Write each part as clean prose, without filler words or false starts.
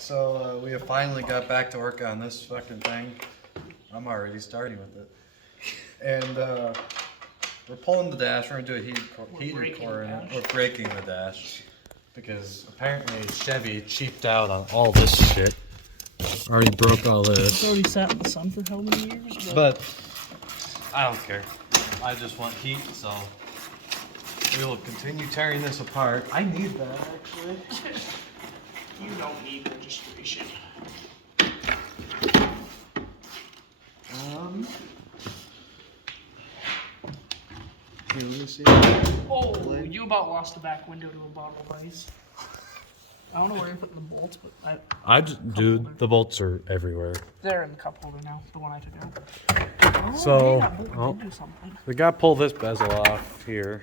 So we have finally got back to work on this fucking thing. I'm already starting with it. And we're pulling the dash. We're gonna do a heated core in it. We're breaking the dash. Because apparently Chevy cheaped out on all this shit. Already broke all this. It's already sat in the sun for how many years? But I don't care. I just want heat, so we will continue tearing this apart. I need that actually. You don't need registration. Here, let me see. Oh, you about lost the back window to a bottle of ice. I don't know where you're putting the bolts, but Dude, the bolts are everywhere. they're in the cup holder now, the one I took out. Oh, So, hey, that bolt did do something. we gotta pull this bezel off here.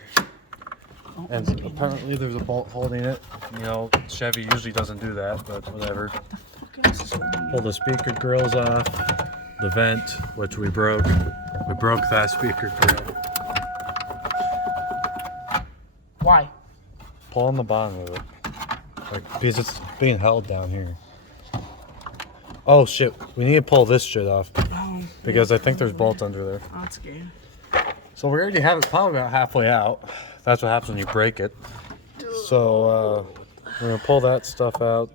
Oh, And apparently there's a bolt holding it. You know, Chevy usually doesn't do that, but whatever. what else is holding it? Pull the speaker grills off. The vent, which we broke. We broke that speaker grill. Why? Pull on the bottom of it. Like, because it's being held down here. Oh shit, we need to pull this shit off. Because I think there's bolts under there. Oh, that's good. So we already have it probably about halfway out. That's what happens when you break it. So we're gonna pull that stuff out.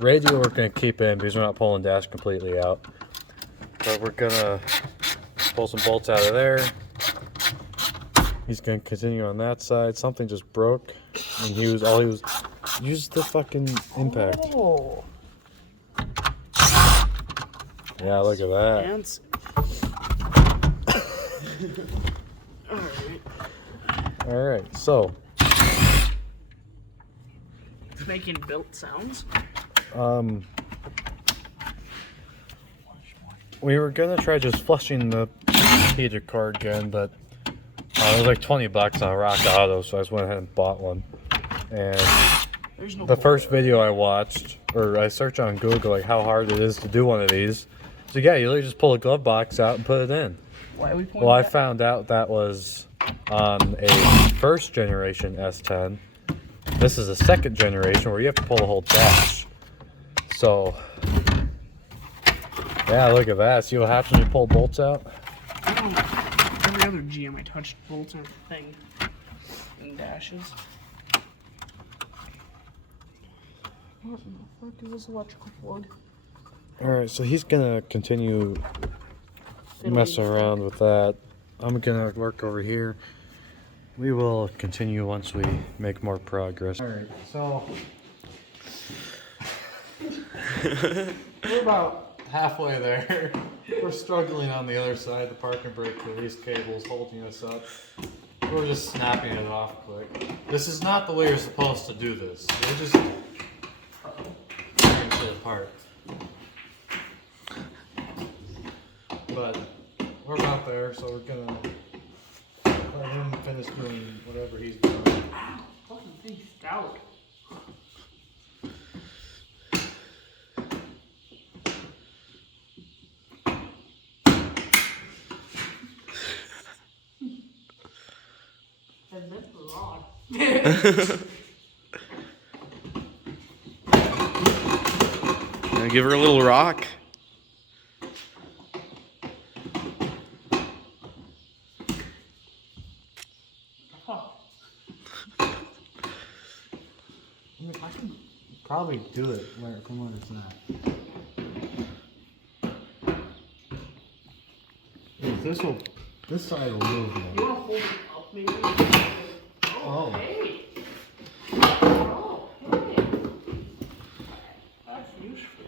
Radio we're gonna keep in because we're not pulling dash completely out. But we're gonna pull some bolts out of there. He's gonna continue on that side. Something just broke, and use the fucking impact. Oh. Yeah, look at that. Fancy. Alright. Alright, so It's making built sounds. we were gonna try just flushing the heater core again, but it was like $20 on Rock Auto, so I just went ahead and bought one. And There's no the first video I watched, or I searched on Google like how hard it is to do one of these. So yeah, you literally just pull a glove box out and put it in. Why are we pointing Well, I that? found out that was on a first generation S10. This is a second generation where you have to pull the whole dash. So yeah, look at that. See what happens when you pull bolts out? Every other GM I touched bolts and everything and dashes. What in the fuck is this electrical plug? Alright, so he's gonna continue messing around with that. I'm gonna work over here. We will continue once we make more progress. Alright, so we're about halfway there. We're struggling on the other side. The parking brake release cable is holding us up. We're just snapping it off quick. This is not the way you're supposed to do this. We're just tearing shit apart. But we're about there, so we're gonna let him finish doing whatever he's doing. Fucking thing stout. That's wrong. Gonna give her a little rock. I can probably do it from where it's at. This side will move more. You wanna hold it up maybe? Oh. Hey. Oh, hey. That's useful.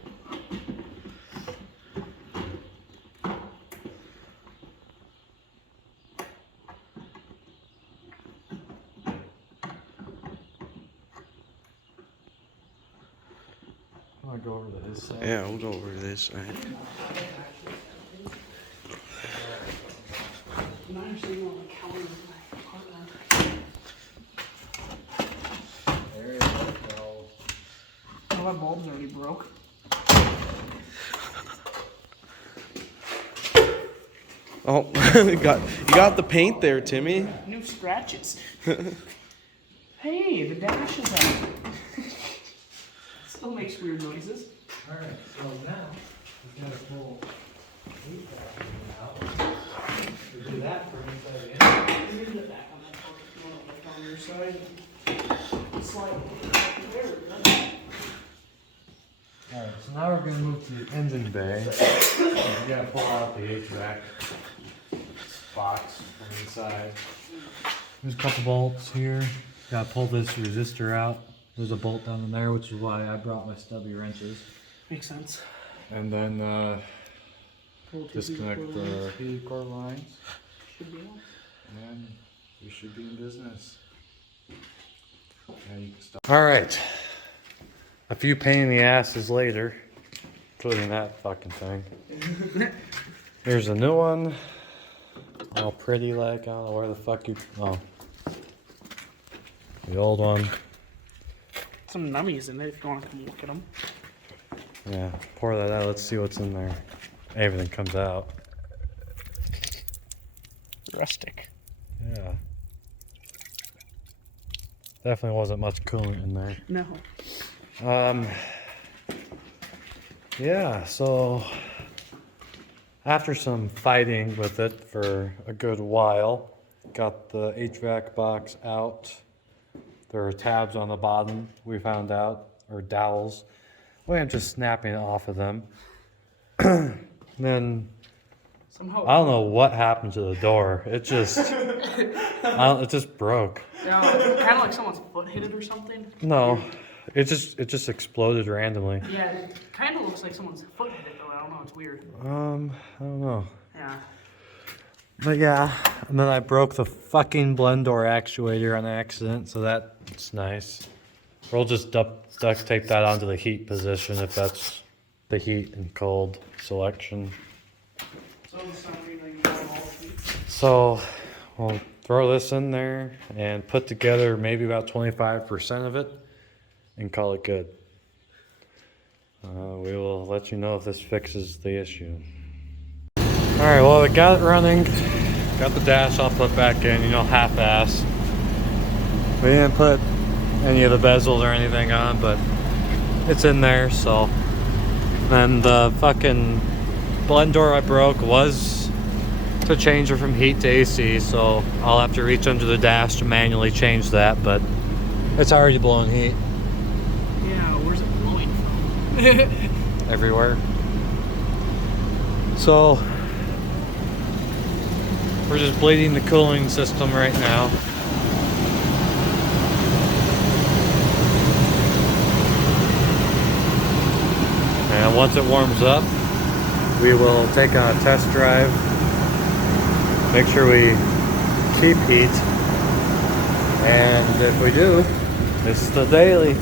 I want to go over to his side. Yeah, we'll go over to this side. I'm not actually on the counter with my partner. There you go. Oh, that bulb's already broke. Oh, you got the paint there, Timmy. New scratches. Hey, the dash is up. still makes weird noises. Alright, so now we gotta pull heat back out. We do that for inside the engine. Here's the back on that part if you want to look on your side. Slide it. There we go. Alright, so now we're gonna move to the engine bay. We gotta pull out the HVAC box from inside. There's a couple bolts here. Gotta pull this resistor out. There's a bolt down in there, which is why I brought my stubby wrenches. Makes sense. And then Pull two disconnect heat cord the lines. heat cord lines. Should be on. And we should be in business. Yeah, you can stop. Alright. A few pain in the asses later, including that fucking thing. Here's a new one. All pretty like, I don't know where the fuck you. Oh. The old one. Some nummies in it if you want to come look at them. Yeah, pour that out. Let's see what's in there. Everything comes out. Rustic. Yeah. Definitely wasn't much coolant in there. No. Yeah, so after some fighting with it for a good while, got the HVAC box out. There are tabs on the bottom, we found out, or dowels. We am just snapping it off of them. Then Somehow. I don't know what happened to the door. It just, it just broke. Yeah, kind of like someone's foot hit it or something. No, it just exploded randomly. Yeah, it kind of looks like someone's foot hit it though. I don't know. It's weird. I don't know. Yeah. But yeah, and then I broke the fucking blend door actuator on accident, so that's nice. We'll just duct tape that onto the heat position if that's the heat and cold selection. So the summary, like, you got all the sheets. So we'll throw this in there and put together maybe about 25% of it and call it good. We will let you know if this fixes the issue. Alright, well, we got it running. Got the dash all put back in, half-ass. We didn't put any of the bezels or anything on, but it's in there, so. And the fucking blend door I broke was to change it from heat to AC, so I'll have to reach under the dash to manually change that, but it's already blowing heat Yeah, where's it blowing from? everywhere. So we're just bleeding the cooling system right now. And once it warms up, we will take on a test drive, make sure we keep heat, and if we do, this is the daily.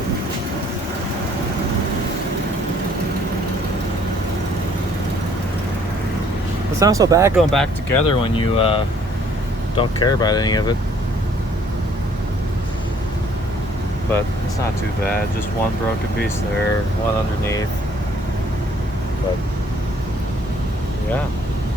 It's not so bad going back together when you don't care about any of it. But it's not too bad, just one broken piece there, one underneath. But yeah.